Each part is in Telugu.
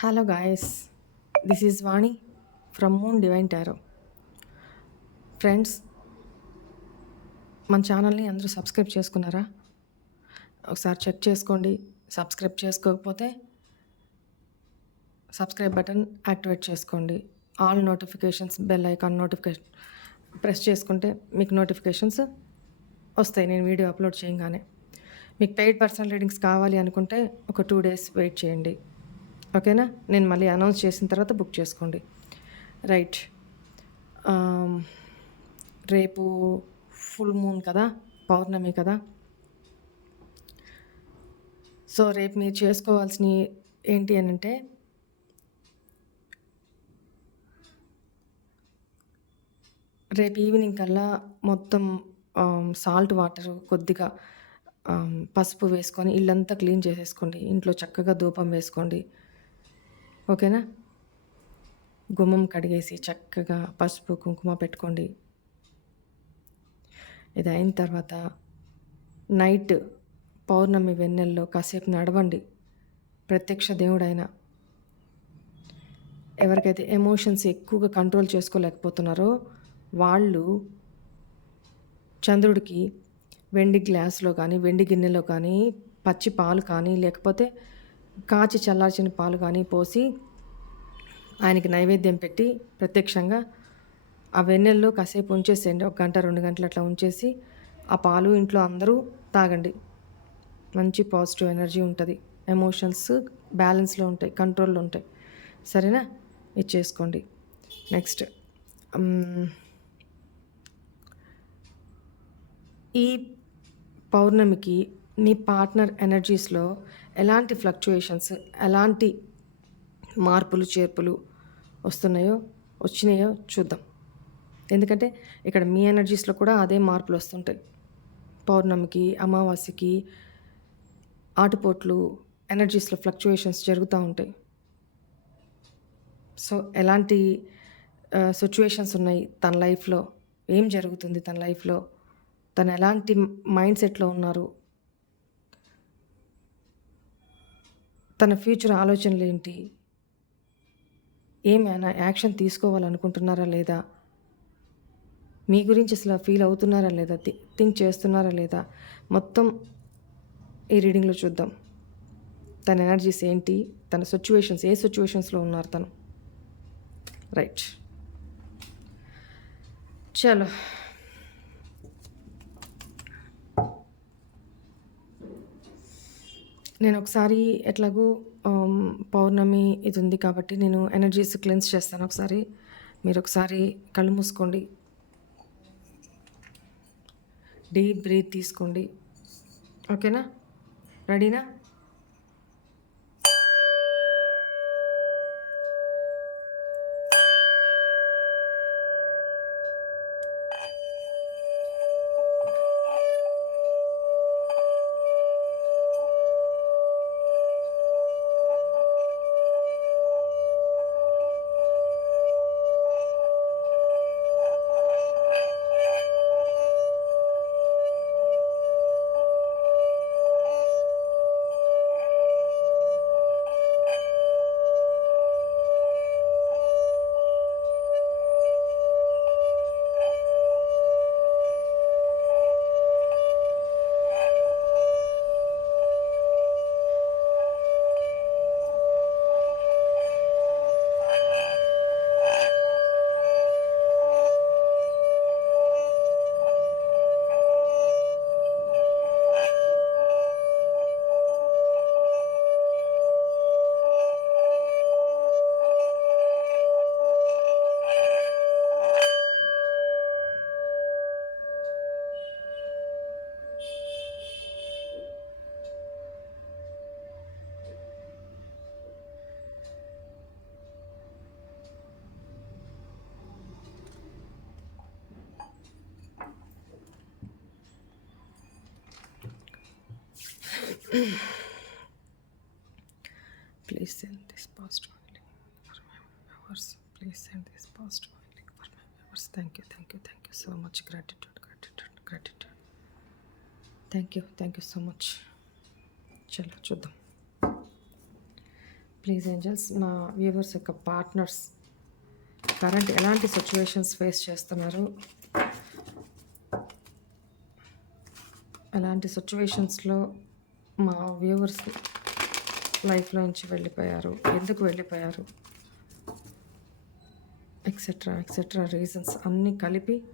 Hello guys this is Vani from moon divine tarot friends మన ఛానల్ని అందరూ సబ్స్క్రైబ్ చేసుకున్నారా? ఒకసారి చెక్ చేసుకోండి. సబ్స్క్రైబ్ చేసుకోకపోతే సబ్స్క్రైబ్ బటన్ యాక్టివేట్ చేసుకోండి. All notifications bell icon notification press చేసుకుంటే మీకు నోటిఫికేషన్స్ వస్తాయి. నేను వీడియో అప్లోడ్ చేయగానే. మీకు పెయిడ్ పర్సనల్ రీడింగ్స్ కావాలి అనుకుంటే ఒక టూ డేస్ వెయిట్ చేయండి. ఓకేనా? నేను మళ్ళీ అనౌన్స్ చేసిన తర్వాత బుక్ చేసుకోండి. రైట్. రేపు ఫుల్ మూన్ కదా? పౌర్ణమి కదా? సో రేపు మీరు చేసుకోవాల్సిన ఏంటి అని అంటే రేపు ఈవినింగ్ కల్లా మొత్తం సాల్ట్ వాటర్ కొద్దిగా పసుపు వేసుకొని ఇల్లంతా క్లీన్ చేసేసుకోండి. ఇంట్లో చక్కగా ధూపం వేసుకోండి. ఓకేనా? గుమ్మం కడిగేసి చక్కగా పసుపు కుంకుమ పెట్టుకోండి. ఇది అయిన తర్వాత నైట్ పౌర్ణమి వెన్నెల్లో కాసేపు నడవండి. ప్రత్యక్ష దేవుడైన ఎవరికైతే ఎమోషన్స్ ఎక్కువగా కంట్రోల్ చేసుకోలేకపోతున్నారో వాళ్ళు చంద్రుడికి వెండి గ్లాస్లో కానీ వెండి గిన్నెలో కానీ పచ్చి పాలు కానీ లేకపోతే కాచి చల్లార్చిన పాలు కానీ పోసి ఆయనకి నైవేద్యం పెట్టి ప్రత్యక్షంగా ఆ వెన్నెల్లో కాసేపు ఉంచేసేయండి. ఒక గంట రెండు గంటలు అట్లా ఉంచేసి ఆ పాలు ఇంట్లో అందరూ తాగండి. మంచి పాజిటివ్ ఎనర్జీ ఉంటుంది. ఎమోషన్స్ బ్యాలెన్స్లో ఉంటాయి కంట్రోల్లో ఉంటాయి. సరేనా? ఇది చేసుకోండి. నెక్స్ట్. ఈ పౌర్ణమికి నీ పార్ట్నర్ ఎనర్జీస్లో ఎలాంటి ఫ్లక్చుయేషన్స్ ఎలాంటి మార్పులు చేర్పులు వస్తున్నాయో వచ్చినాయో చూద్దాం. ఎందుకంటే ఇక్కడ మీ ఎనర్జీస్లో కూడా అదే మార్పులు వస్తుంటాయి. పౌర్ణమికి అమావాస్యకి ఆటుపోట్లు ఎనర్జీస్లో ఫ్లక్చుయేషన్స్ జరుగుతూ ఉంటాయి. సో ఎలాంటి సిచ్యువేషన్స్ ఉన్నాయి తన లైఫ్లో? ఏం జరుగుతుంది తన లైఫ్లో? తను ఎలాంటి మైండ్ సెట్లో ఉన్నారు? తన ఫ్యూచర్ ఆలోచనలు ఏంటి? ఏమైనా యాక్షన్ తీసుకోవాలనుకుంటున్నారా లేదా? మీ గురించి అసలు ఫీల్ అవుతున్నారా లేదా? థింక్ చేస్తున్నారా లేదా? మొత్తం ఈ రీడింగ్లో చూద్దాం. తన ఎనర్జీస్ ఏంటి? తన సిచ్యువేషన్స్ ఏ సిచ్యువేషన్స్లో ఉన్నారు తను? రైట్. చలో. నేను ఒకసారి ఎట్లాగూ పౌర్ణమి ఇది ఉంది కాబట్టి నేను ఎనర్జీస్ క్లెన్స్ చేస్తాను ఒకసారి. మీరు ఒకసారి కళ్ళు మూసుకోండి. డీప్ బ్రీత్ తీసుకోండి. ఓకేనా? రెడీనా please send this positive feeling for my viewers please send this positive feeling for my viewers thank you thank you thank you so much gratitude gratitude gratitude thank you thank you so much చలో చూద్దాం ప్లీజ్ ఏంజల్స్ మా వ్యూవర్స్ యొక్క పార్ట్నర్స్ కరెంట్ ఎలాంటి సిచ్యువేషన్స్ ఫేస్ చేస్తున్నారు ఎలాంటి సిచ్యువేషన్స్లో మా వ్యూవర్స్ లైఫ్లో నుంచి వెళ్ళిపోయారు. ఎందుకు వెళ్ళిపోయారు? ఎక్సెట్రా ఎక్సెట్రా రీజన్స్ అన్నీ కలిపి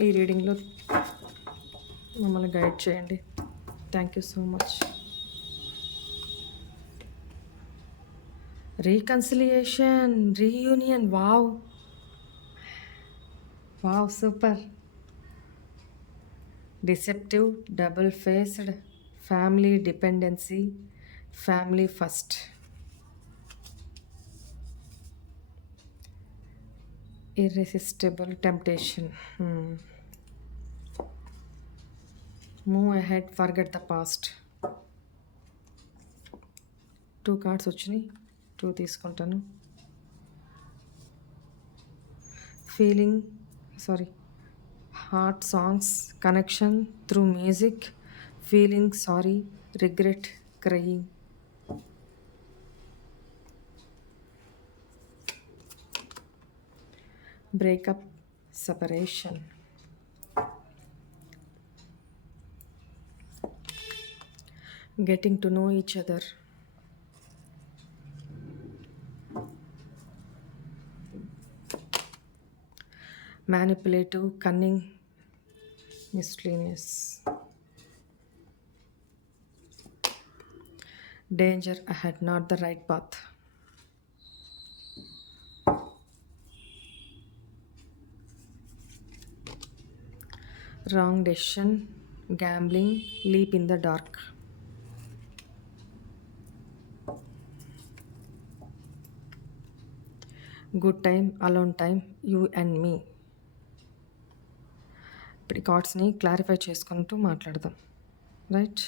ఈ రీడింగ్లో మమ్మల్ని గైడ్ చేయండి. Thank you so much reconciliation reunion wow wow super deceptive double faced family dependency family first. irresistible temptation. Move ahead forget the past two cards వచ్చినాయి. టూ తీసుకుంటాను. Feeling sorry heart songs connection through music feeling sorry regret crying breakup separation getting to know each other manipulative cunning miscellaneous. Danger ahead, not the right path. Wrong decision, gambling, leap in the dark. Good time, alone time, you and me. ప్రికాట్స్ని కార్డ్స్ని క్లారిఫై చేసుకుంటూ మాట్లాడదాం. Right?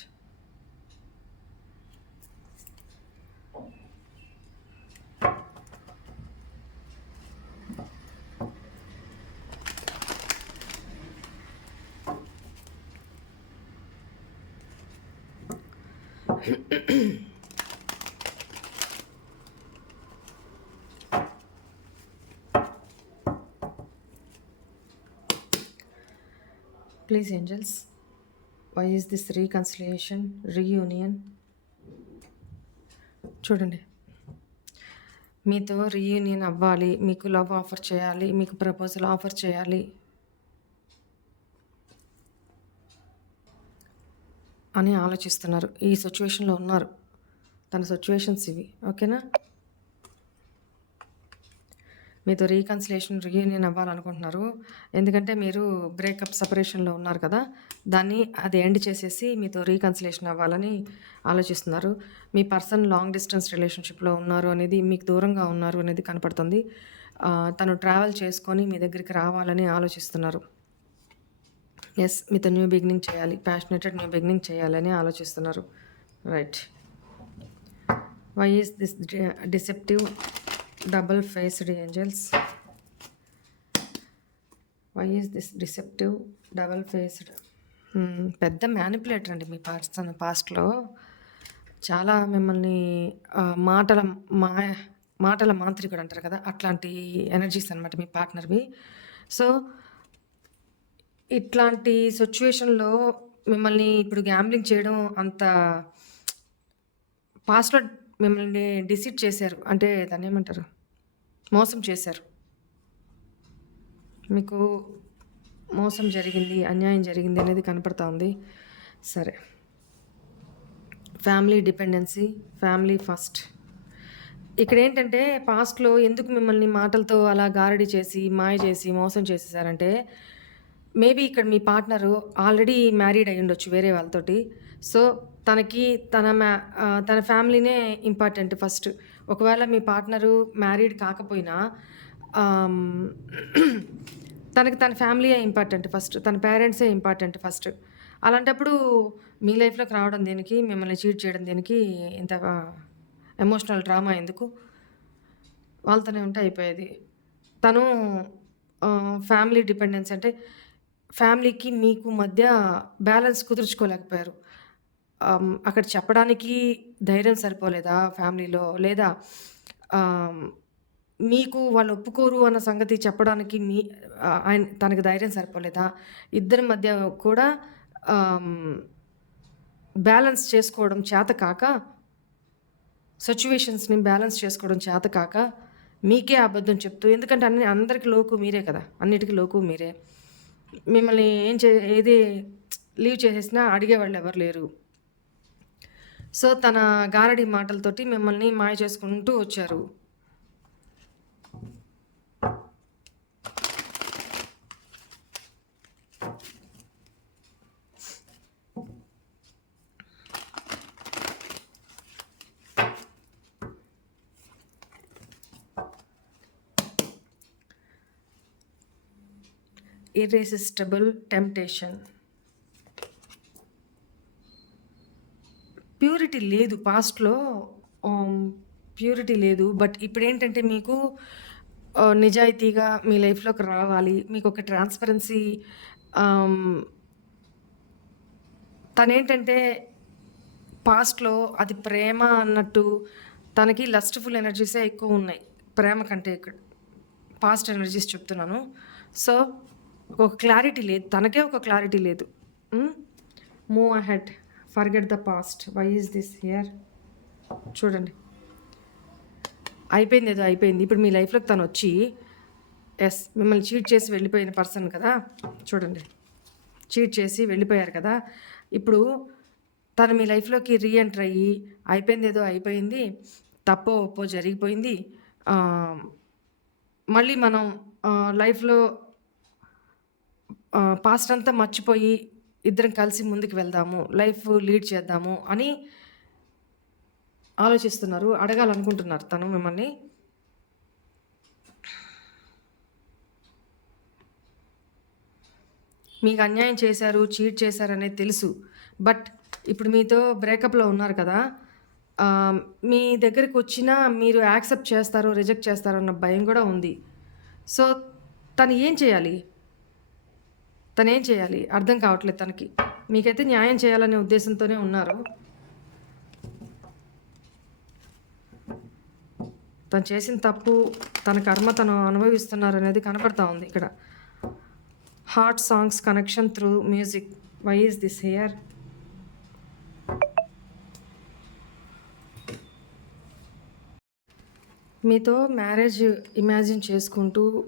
Please angels why is this reconciliation reunion చూడండి. మీతో రీయూనియన్ అవ్వాలి మీకు లవ్ ఆఫర్ చేయాలి మీకు ప్రపోజల్ ఆఫర్ చేయాలి. అని ఆలోచిస్తున్నారు. ఈ సిచ్యువేషన్లో ఉన్నారు. తన సిచ్యువేషన్స్ ఇవి. ఓకేనా మీతో రీకన్సిలేషన్ రీయూనియన్ అవ్వాలనుకుంటున్నారు. ఎందుకంటే మీరు బ్రేకప్ సపరేషన్లో ఉన్నారు కదా దాన్ని అది ఎండ్ చేసేసి మీతో రీకన్సిలేషన్ అవ్వాలని ఆలోచిస్తున్నారు. మీ పర్సన్ లాంగ్ డిస్టెన్స్ రిలేషన్షిప్లో ఉన్నారు అనేది మీకు దూరంగా ఉన్నారు అనేది కనపడుతుంది. తను ట్రావెల్ చేసుకొని మీ దగ్గరికి రావాలని ఆలోచిస్తున్నారు. ఎస్ మీతో న్యూ బిగినింగ్ చేయాలి ప్యాషనేటెడ్ న్యూ బిగినింగ్ చేయాలని ఆలోచిస్తున్నారు. Right why is this deceptive double faced angels why is this deceptive double faced పెద్ద మ్యానిపులేటర్ అండి మీ పర్సన్ పాస్ట్లో చాలా మిమ్మల్ని మాటల మా మాటల మాంత్రికుడు అంటారు కదా అట్లాంటి ఎనర్జీస్ అనమాట మీ పార్ట్నర్వి సో ఇట్లాంటి సిచ్యువేషన్లో మిమ్మల్ని ఇప్పుడు గ్యాంబ్లింగ్ చేయడం అంత పాస్ట్లో మిమ్మల్ని డిసీట్ చేశారు. అంటే దాన్ని ఏమంటారు? మోసం చేశారు. మీకు మోసం జరిగింది అన్యాయం జరిగింది అనేది కనపడతా ఉంది. సరే. Family dependency family first. ఇక్కడ ఏంటంటే పాస్ట్లో ఎందుకు మిమ్మల్ని మాటలతో అలా గారడి చేసి మాయ చేసి మోసం చేసేసారంటే మేబీ ఇక్కడ మీ పార్ట్నరు ఆల్రెడీ మ్యారీడ్ అయి ఉండొచ్చు వేరే వాళ్ళతోటి. సో తనకి తన మ్యా తన ఫ్యామిలీనే ఇంపార్టెంట్ ఫస్ట్. ఒకవేళ మీ పార్ట్నరు మ్యారీడ్ కాకపోయినా తనకి తన ఫ్యామిలీయే ఇంపార్టెంట్ ఫస్ట్. తన పేరెంట్సే ఇంపార్టెంట్ ఫస్ట్. అలాంటప్పుడు మీ లైఫ్లోకి రావడం దేనికి మిమ్మల్ని చీట్ చేయడం దేనికి ఇంత ఎమోషనల్ డ్రామా ఎందుకు? వాళ్ళతోనే ఉంటే అయిపోయేది. తను ఫ్యామిలీ డిపెండెన్స్ అంటే ఫ్యామిలీకి మీకు మధ్య బ్యాలెన్స్ కుదుర్చుకోలేకపోయారు. ఆమ్, అక్కడ చెప్పడానికి ధైర్యం సరిపోలేదా ఫ్యామిలీలో? లేదా ఆహ్, మీకు వాళ్ళు ఒప్పుకోరు అన్న సంగతి చెప్పడానికి మీ ఆహ్, ఆయన తనకి ధైర్యం సరిపోలేదా? ఇద్దరి మధ్య కూడా ఆహ్, బ్యాలెన్స్ చేసుకోవడం చేతకాక సిట్యుయేషన్స్‌ని బ్యాలెన్స్ చేసుకోవడం చేతకాక మీకే అబద్ధం చెప్తూ ఎందుకంటే అన్ని అందరికి లోకు మీరే కదా! అన్నిటికి లోకు మీరే. మిమ్మల్ని ఏం చే ఏది లీవ్ చేసేసినా అడిగేవాళ్ళు ఎవరు లేరు. సో, తన గారడి మాటలతోటి మిమ్మల్ని మాయ చేసుకుంటూ వచ్చారు. Irresistible temptation. ప్యూరిటీ లేదు పాస్ట్‌లో ప్యూరిటీ um, లేదు. బట్ ఇప్పుడేంటంటే మీకు uh, నిజాయితీగా మీ లైఫ్‌లోకి రావాలి. మీకు ఒక ట్రాన్స్‌పరెన్సీ తనేంటంటే పాస్ట్‌లో అది ప్రేమ అన్నట్టు తనకి లస్ట్‌ఫుల్ ఎనర్జీసే ఎక్కువ ఉన్నాయి ప్రేమ కంటే ఇక్కడ. పాస్ట్ ఎనర్జీస్ చెప్తున్నాను. సో, ఒక క్లారిటీ లేదు. తనకే ఒక క్లారిటీ లేదు. Hmm? Move ahead. Forget the past. Why is this here? చూడండి. అయిపోయింది ఏదో అయిపోయింది. ఇప్పుడు మీ లైఫ్‌లోకి వచ్చి ఎస్ మిమ్మల్ని చీట్ చేసి వెళ్ళిపోయిన పర్సన్ కదా! చూడండి. చీట్ చేసి వెళ్ళిపోయారు కదా! ఇప్పుడు తను మీ లైఫ్‌లోకి రీ ఎంటర్ అయ్యి అయిపోయిందేదో అయిపోయింది. తప్పో ఒప్పో జరిగిపోయింది. మళ్ళీ మనం లైఫ్‌లో పాస్ట్ అంతా మర్చిపోయి ఇద్దరం కలిసి ముందుకు వెళ్దాము. లైఫ్ లీడ్ చేద్దాము అని ఆలోచిస్తున్నారు. అడగాలనుకుంటున్నారు తను మిమ్మల్ని. మీకు అన్యాయం చేశారు, చీట్ చేశారనేది తెలుసు. బట్ ఇప్పుడు మీతో బ్రేకప్‌లో ఉన్నారు కదా! మీ మీ దగ్గరికొచ్చినా మీరు యాక్సెప్ట్ చేస్తారో, రిజెక్ట్ చేస్తారో అన్న భయం కూడా ఉంది. సో, తను ఏం చేయాలి? తనేం చేయాలి? అర్థం కావట్లేదు తనకి. మీకైతే న్యాయం చేయాలనే ఉద్దేశంతోనే ఉన్నారు. తను చేసిన తప్పు, తన కర్మ తను అనుభవిస్తున్నారు అనేది కనపడతా ఉంది ఇక్కడ. Heart songs connection through music. Why is this here? మీతో మ్యారేజ్ ఇమాజిన్ చేసుకుంటూ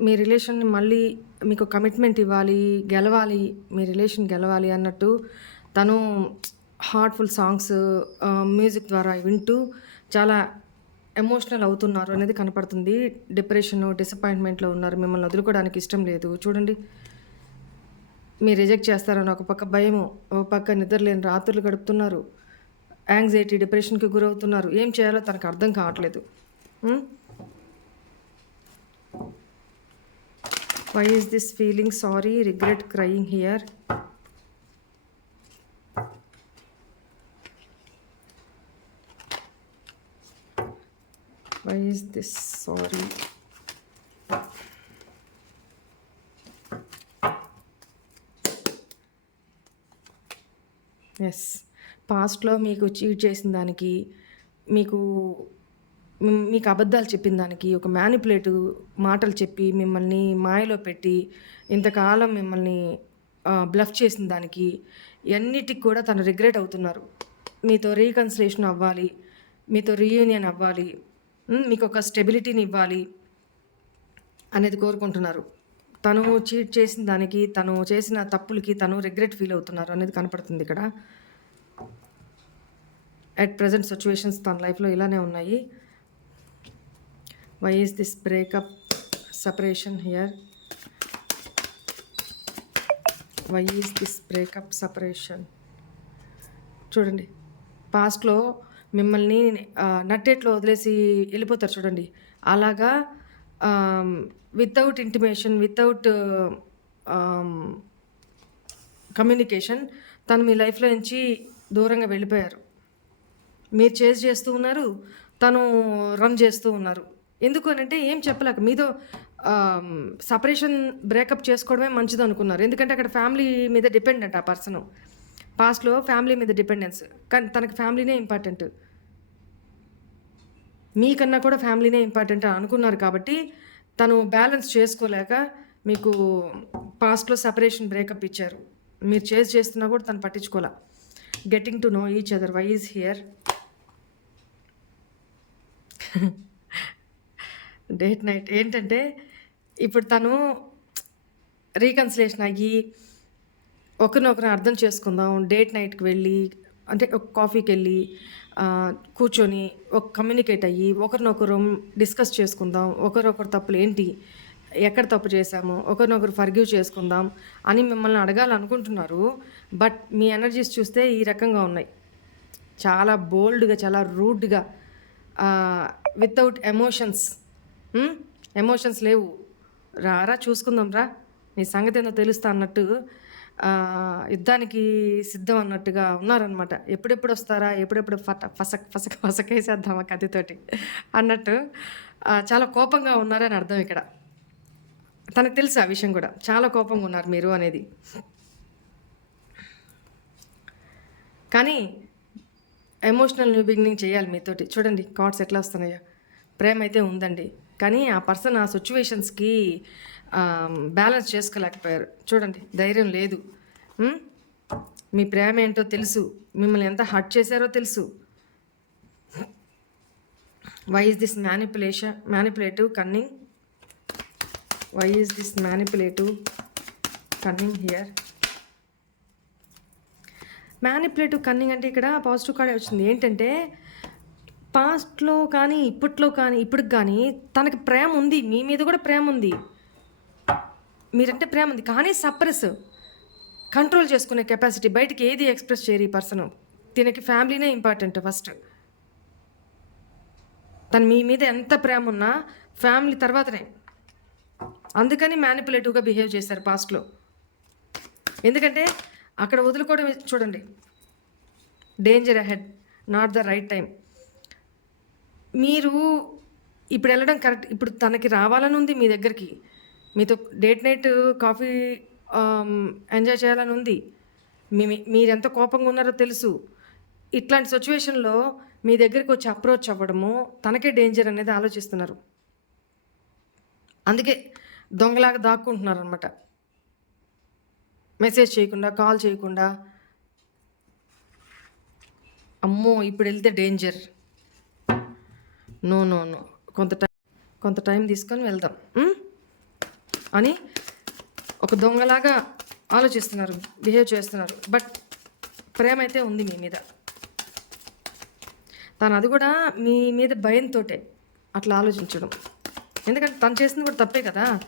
మీ రిలేషన్‌ని మళ్ళీ మీకు కమిట్మెంట్ ఇవ్వాలి, గెలవాలి, మీ రిలేషన్ గెలవాలి అన్నట్టు తను హార్ట్‌ఫుల్ సాంగ్స్ మ్యూజిక్ ద్వారా వింటూ చాలా ఎమోషనల్ అవుతున్నారు అనేది కనపడుతుంది. డిప్రెషన్, డిసప్పాయింట్‌మెంట్‌లో ఉన్నారు. మిమ్మల్ని వదులుకోవడానికి ఇష్టం లేదు. చూడండి. మీరు రిజెక్ట్ చేస్తారని ఒక పక్క భయము, ఒక పక్క నిద్రలేని రాత్రులు గడుపుతున్నారు. యాంగ్జైటీ, డిప్రెషన్‌కి గురవుతున్నారు. ఏం చేయాలో తనకు అర్థం కావట్లేదు. హ్మ్. Why is this feeling sorry, regret, crying here? Why is this sorry? Yes పాస్ట్‌లో మీకు చీట్ చేసిన దానికి, మీకు మీకు అబద్ధాలు చెప్పిన దానికి, ఒక మ్యానిపులేటివ్ మాటలు చెప్పి మిమ్మల్ని మాయలో పెట్టి, ఇంతకాలం మిమ్మల్ని బ్లఫ్ చేసిన దానికి, ఎన్నిటికి కూడా తను రిగ్రెట్ అవుతున్నారు. మీతో రీకన్సిలేషన్ అవ్వాలి. మీతో రీయూనియన్ అవ్వాలి. మీకు ఒక స్టెబిలిటీని ఇవ్వాలి. అనేది కోరుకుంటున్నారు. తను చీట్ చేసిన దానికి, తను చేసిన తప్పులకి తను రిగ్రెట్ ఫీల్ అవుతున్నారు అనేది కనపడుతుంది ఇక్కడ. ఎట్ ప్రజెంట్ సిచ్యువేషన్స్ తన లైఫ్‌లో ఇలానే ఉన్నాయి. Why is this breakup, separation here? Why is this breakup, separation చూడండి. పాస్ట్‌లో మిమ్మల్ని నట్టేట్లో వదిలేసి వెళ్ళిపోతారు చూడండి. అలాగా వితౌట్ ఇంటిమేషన్, వితౌట్ కమ్యూనికేషన్ తను మీ లైఫ్‌లో నుంచి దూరంగా వెళ్ళిపోయారు. మీరు చేజ్ చేస్తూ ఉన్నారు. తను రన్ చేస్తూ ఉన్నారు. ఎందుకు అంటే ఏం చెప్పలేక మీతో సపరేషన్ బ్రేకప్ చేసుకోవడమే మంచిదనుకున్నారు. ఎందుకంటే అక్కడ ఫ్యామిలీ మీద డిపెండెంట్ ఆ పర్సను. పాస్ట్లో ఫ్యామిలీ మీద డిపెండెన్స్ కానీ తనకి ఫ్యామిలీనే ఇంపార్టెంట్ మీకన్నా కూడా ఫ్యామిలీనే ఇంపార్టెంట్ అని అనుకున్నారు కాబట్టి తను బ్యాలెన్స్ చేసుకోలేక మీకు పాస్ట్లో సపరేషన్ బ్రేకప్ ఇచ్చారు. మీరు చేసి చేస్తున్నా కూడా తను పట్టించుకోలే. Getting to know each other why is here date night ఏంటంటే ఇప్పుడు తను రీకన్సిలేషన్ అయ్యి ఒకరినొకరు అర్థం చేసుకుందాం డేట్ నైట్కి వెళ్ళి అంటే ఒక కాఫీకి వెళ్ళి కూర్చొని ఒక కమ్యూనికేట్ అయ్యి ఒకరినొకరు డిస్కస్ చేసుకుందాం ఒకరొకరు తప్పులు ఏంటి ఎక్కడ తప్పు చేశాము ఒకరినొకరు ఫర్గ్యూ చేసుకుందాం అని మిమ్మల్ని అడగాలనుకుంటున్నారు. బట్ మీ ఎనర్జీస్ చూస్తే ఈ రకంగా ఉన్నాయి. చాలా బోల్డ్గా చాలా రూడ్గా వితౌట్ ఎమోషన్స్ ఎమోషన్స్ లేవు. రారా చూసుకుందాం రా. నీ సంగతి ఏందో తెలుస్తా అన్నట్టు యుద్ధానికి సిద్ధం అన్నట్టుగా ఉన్నారనమాట ఎప్పుడెప్పుడు వస్తారా? ఎప్పుడెప్పుడు ఫట ఫసక్ ఫసక్ ఫసకేసేద్దామా కథతోటి అన్నట్టు చాలా కోపంగా ఉన్నారని అర్థం ఇక్కడ. తనకు తెలుసు ఆ విషయం కూడా. చాలా కోపంగా ఉన్నారు మీరు అనేది. కానీ ఎమోషనల్ న్యూ బిగినింగ్ చేయాలి మీతోటి. చూడండి కార్డ్స్ ఎట్లా వస్తున్నాయో. ప్రేమ అయితే ఉందండి. కానీ ఆ పర్సన్ ఆ సిచ్యువేషన్స్కి బ్యాలెన్స్ చేసుకోలేకపోయారు. చూడండి ధైర్యం లేదు. మీ ప్రేమ ఏంటో తెలుసు. మిమ్మల్ని ఎంత హర్ట్ చేశారో తెలుసు. Why is this manipulation manipulative cunning why is this manipulative cunning here manipulative cunning అంటే ఇక్కడ పాజిటివ్ కార్డే వచ్చింది. ఏంటంటే పాస్ట్లో కానీ ఇప్పట్లో కానీ ఇప్పటికి కానీ తనకి ప్రేమ ఉంది. మీ మీద కూడా ప్రేమ ఉంది. మీరంటే ప్రేమ ఉంది. కానీ సప్రెస్ కంట్రోల్ చేసుకునే కెపాసిటీ బయటికి ఏది ఎక్స్ప్రెస్ చేయరు ఈ పర్సన్. తినకి ఫ్యామిలీనే ఇంపార్టెంట్ ఫస్ట్. తను మీ మీద ఎంత ప్రేమ ఉన్నా ఫ్యామిలీ తర్వాతనే. అందుకని మ్యానిపులేటివ్గా బిహేవ్ చేశారు పాస్ట్లో. ఎందుకంటే అక్కడ వదులుకోవడం చూడండి. Danger ahead not the right time మీరు ఇప్పుడు వెళ్ళడం కరెక్ట్ ఇప్పుడు తనకి రావాలని ఉంది మీ దగ్గరికి. మీతో డేట్ నైట్ కాఫీ ఎంజాయ్ చేయాలని ఉంది. మీ మీరెంత కోపంగా ఉన్నారో తెలుసు. ఇట్లాంటి సిచ్యువేషన్లో మీ దగ్గరికి వచ్చి అప్రోచ్ అవ్వడము తనకే డేంజర్ అనేది ఆలోచిస్తున్నారు. అందుకే దొంగలాగా దాక్కుంటున్నారు అనమాట మెసేజ్ చేయకుండా కాల్ చేయకుండా. అమ్మో ఇప్పుడు వెళ్తే డేంజర్. No no no. కొంత టైం కొంత టైం తీసుకొని వెళ్దాం. అని ఒక దొంగలాగా ఆలోచిస్తున్నారు బిహేవ్ చేస్తున్నారు. బట్ ప్రేమ అయితే ఉంది మీ మీద. తను అది కూడా మీ మీద భయంతో అట్లా ఆలోచించడం. ఎందుకంటే తను చేసింది కూడా తప్పే కదా.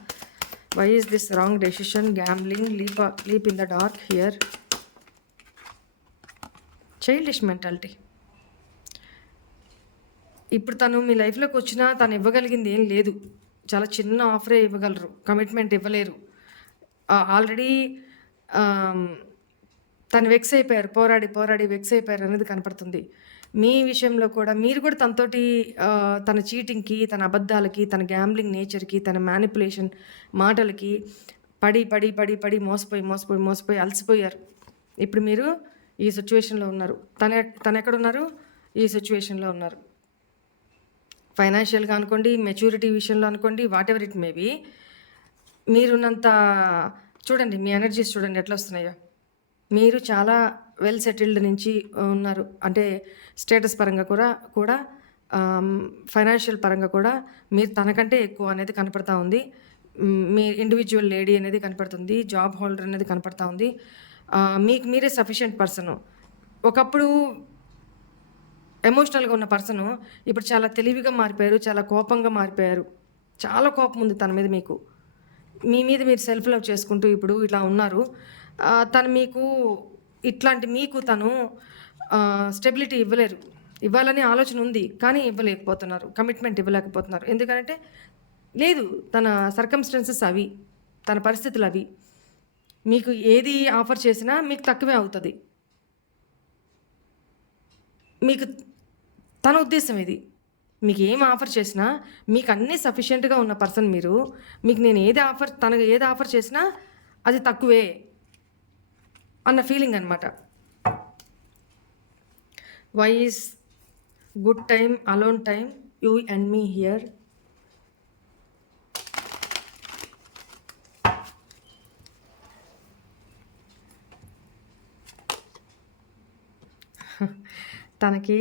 Why is this wrong decision gambling leap leap in the dark here childish mentality ఇప్పుడు తను మీ లైఫ్లోకి వచ్చినా తను ఇవ్వగలిగింది ఏం లేదు. చాలా చిన్న ఆఫరే ఇవ్వగలరు. కమిట్మెంట్ ఇవ్వలేరు. ఆల్రెడీ తను వెక్స్ అయిపోయారు. పోరాడి పోరాడి వెక్స్ అయిపోయారు అనేది కనపడుతుంది. మీ విషయంలో కూడా మీరు కూడా తనతోటి తన చీటింగ్కి తన అబద్ధాలకి తన గ్యాంబ్లింగ్ నేచర్కి తన మ్యానిపులేషన్ మాటలకి పడి పడి పడి పడి మోసపోయి మోసపోయి మోసపోయి అలసిపోయారు. ఇప్పుడు మీరు ఈ సిచ్యువేషన్లో ఉన్నారు. తన తను ఎక్కడ ఉన్నారు ఈ సిచ్యువేషన్లో ఉన్నారు. ఫైనాన్షియల్గా అనుకోండి మెచ్యూరిటీ విషయంలో అనుకోండి వాట్ ఎవర్ ఇట్ మేబీ మీరున్నంత చూడండి మీ ఎనర్జీస్ చూడండి ఎట్లా వస్తున్నాయో మీరు చాలా వెల్ సెటిల్డ్ నుంచి uh, ఉన్నారు. అంటే స్టేటస్ పరంగా కూడా కూడా um, ఫైనాన్షియల్ పరంగా కూడా మీరు తనకంటే ఎక్కువ అనేది కనపడతా ఉంది. మీ ఇండివిజువల్ లేడీ అనేది కనపడుతుంది జాబ్ హోల్డర్ అనేది కనపడతా ఉంది. Uh, మీకు మీరే సఫిషియెంట్ పర్సన్ ఒకప్పుడు ఎమోషనల్గా ఉన్న పర్సన్ ఇప్పుడు చాలా తెలివిగా మారిపోయారు చాలా కోపంగా మారిపోయారు. చాలా కోపం ఉంది తన మీద మీకు. మీ మీద మీరు సెల్ఫ్ లవ్ చేసుకుంటూ ఇప్పుడు ఇట్లా ఉన్నారు. తను మీకు ఇట్లాంటి మీకు తను స్టెబిలిటీ ఇవ్వలేరు. ఇవ్వాలని ఆలోచన ఉంది కానీ ఇవ్వలేకపోతున్నారు. కమిట్మెంట్ ఇవ్వలేకపోతున్నారు. ఎందుకంటే లేదు తన సర్కమ్స్టెన్సెస్ అవి తన పరిస్థితులు అవి. మీకు ఏది ఆఫర్ చేసినా మీకు తక్కువే అవుతుంది. మీకు తన ఉద్దేశం ఇది. మీకు ఏం ఆఫర్ చేసినా మీకు అన్నీ సఫిషియెంట్గా ఉన్న పర్సన్ మీరు మీకు నేను ఏది ఆఫర్ తనకు ఏది ఆఫర్ చేసినా అది తక్కువే అన్న ఫీలింగ్ అనమాట why's good time alone time you and me here తనకి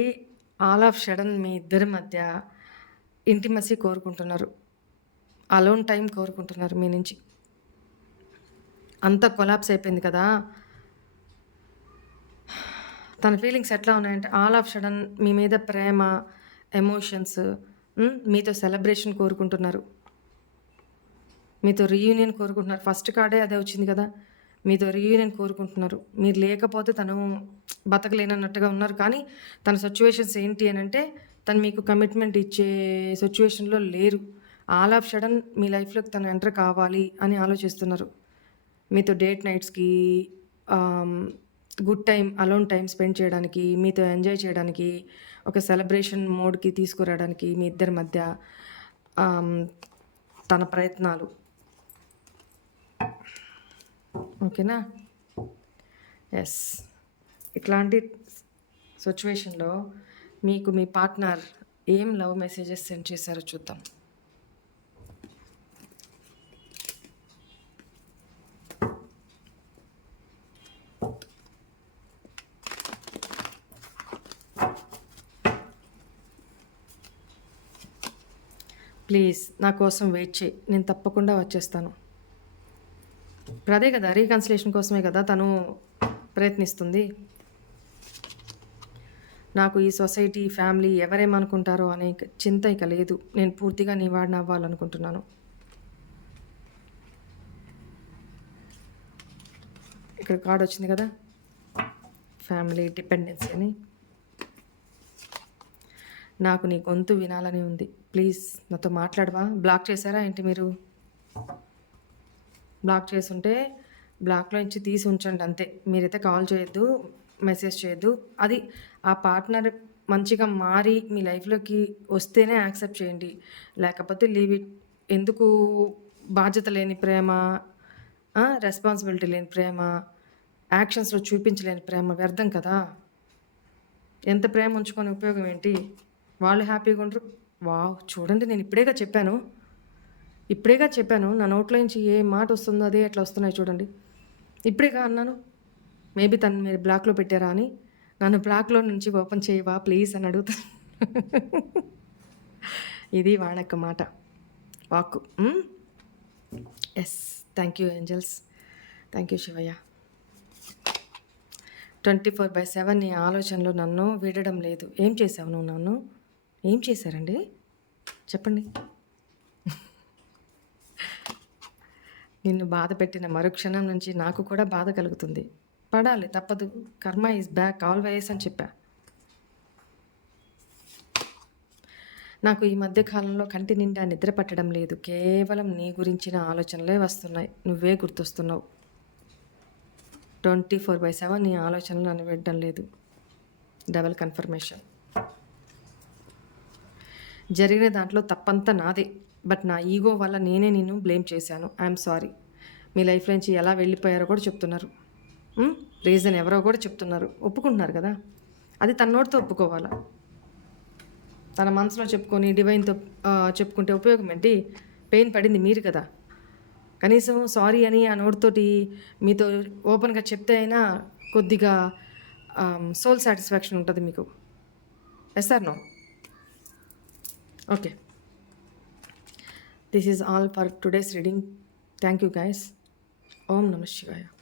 ఆల్ ఆఫ్ షడన్ మీ ఇద్దరి మధ్య ఇంటిమసీ కోరుకుంటున్నారు. అలోన్ టైం కోరుకుంటున్నారు మీ నుంచి. అంత కొలాప్స్ అయిపోయింది కదా. తన ఫీలింగ్స్ ఎట్లా ఉన్నాయంటే ఆల్ ఆఫ్ షడన్ మీ మీద ప్రేమ ఎమోషన్స్ మీతో సెలబ్రేషన్ కోరుకుంటున్నారు. మీతో రీయూనియన్ కోరుకుంటున్నారు. ఫస్ట్ కార్డే అదే వచ్చింది కదా. మీతో రీయూనియన్ కోరుకుంటున్నారు? మీరు లేకపోతే తను బతకలేనన్నట్టుగా ఉన్నారు. కానీ తన సిచ్యువేషన్స్ ఏంటి అని అంటే తను మీకు కమిట్మెంట్ ఇచ్చే సిచ్యువేషన్లో లేరు. ఆల్ ఆఫ్ సడన్ మీ లైఫ్లోకి తను ఎంటర్ కావాలి అని ఆలోచిస్తున్నారు. మీతో date నైట్స్కి good time alone time spend చేయడానికి మీతో ఎంజాయ్ చేయడానికి ఒక సెలబ్రేషన్ మోడ్కి తీసుకురావడానికి మీ ఇద్దరి మధ్య తన ప్రయత్నాలు ఓకేనా? ఎస్ ఇట్లాంటి సిచ్యువేషన్లో మీకు మీ పార్ట్నర్ ఏం లవ్ మెసేజెస్ సెండ్ చేశారో చూద్దాం. ప్లీజ్ నా కోసం వెయిట్ చేయి. నేను తప్పకుండా వచ్చేస్తాను. ఇప్పుడు అదే కదా రీకన్సిలేషన్ కోసమే కదా తను ప్రయత్నిస్తుంది. నాకు ఈ సొసైటీ ఫ్యామిలీ ఎవరేమనుకుంటారో అనే చింత ఇక లేదు. నేను పూర్తిగా నీ వాడిని అవ్వాలనుకుంటున్నాను. ఇక్కడ కార్డ్ వచ్చింది కదా ఫ్యామిలీ డిపెండెన్సీ అని. నాకు నీ గొంతు వినాలని ఉంది. ప్లీజ్ నాతో మాట్లాడవా? బ్లాక్ చేశారా ఏంటి మీరు? బ్లాక్ చేసుంటే బ్లాక్లో నుంచి తీసి ఉంచండి అంతే. మీరైతే కాల్ చేయొద్దు మెసేజ్ చేయొద్దు. అది ఆ పార్ట్నర్ మంచిగా మారి మీ లైఫ్లోకి వస్తేనే యాక్సెప్ట్ చేయండి. లేకపోతే లీవ్ ఇట్. ఎందుకు బాధ్యత లేని ప్రేమ రెస్పాన్సిబిలిటీ లేని ప్రేమ యాక్షన్స్లో చూపించలేని ప్రేమ వ్యర్థం కదా? ఎంత ప్రేమ ఉంచుకొని ఉపయోగం ఏంటి? వాళ్ళు హ్యాపీగా ఉండరు. వావ్ చూడండి నేను ఇప్పుడేగా చెప్పాను. ఇప్పుడేగా చెప్పాను నా నోట్లో నుంచి ఏ మాట వస్తుందో అదే ఎట్లా వస్తున్నాయి చూడండి. ఇప్పుడేగా అన్నాను మేబీ తను మీరు బ్లాక్లో పెట్టారా అని. నన్ను బ్లాక్లో నుంచి ఓపెన్ చేయవా ప్లీజ్ అని అడుగుతాను ఇది వాడక్క మాట. వాక్కు. Yes thank you angels thank you Shivayya. Twenty four by seven నీ ఆలోచనలో నన్ను విడడం లేదు. ఏం చేసావు నువ్వు నన్ను? ఏం చేశారండి? చెప్పండి. నిన్ను బాధ పెట్టిన మరుక్షణం నుంచి నాకు కూడా బాధ కలుగుతుంది. పడాలి తప్పదు. కర్మ ఈజ్ బ్యాక్ ఆల్వేస్ అని చెప్పా. నాకు ఈ మధ్య కాలంలో కంటి నిండా నిద్ర పట్టడం లేదు. కేవలం నీ గురించిన ఆలోచనలే వస్తున్నాయి. నువ్వే గుర్తొస్తున్నావు. ట్వంటీ ఫోర్ బై సెవెన్ నీ ఆలోచనలు నన్ను లేదు. డబల్ కన్ఫర్మేషన్ జరిగిన దాంట్లో తప్పంతా నాదే. బట్ నా ఈగో వల్ల నేనే నిన్ను బ్లేమ్ చేశాను. I'm sorry. మీ లైఫ్ నుంచి ఎలా వెళ్ళిపోయారో కూడా చెప్తున్నారు. రీజన్ ఎవరో కూడా చెప్తున్నారు. ఒప్పుకుంటున్నారు కదా? అది తన నోటితో ఒప్పుకోవాలా? తన మనసులో చెప్పుకొని డివైన్తో చెప్పుకుంటే ఉపయోగం ఏంటి? పెయిన్ పడింది మీరు కదా? కనీసం సారీ అని ఆ నోటితోటి మీతో ఓపెన్గా చెప్తే అయినా కొద్దిగా సోల్ సాటిస్ఫాక్షన్ ఉంటుంది మీకు. Yes sir no okay this is all for today's reading. Thank you guys. Om namah shivaya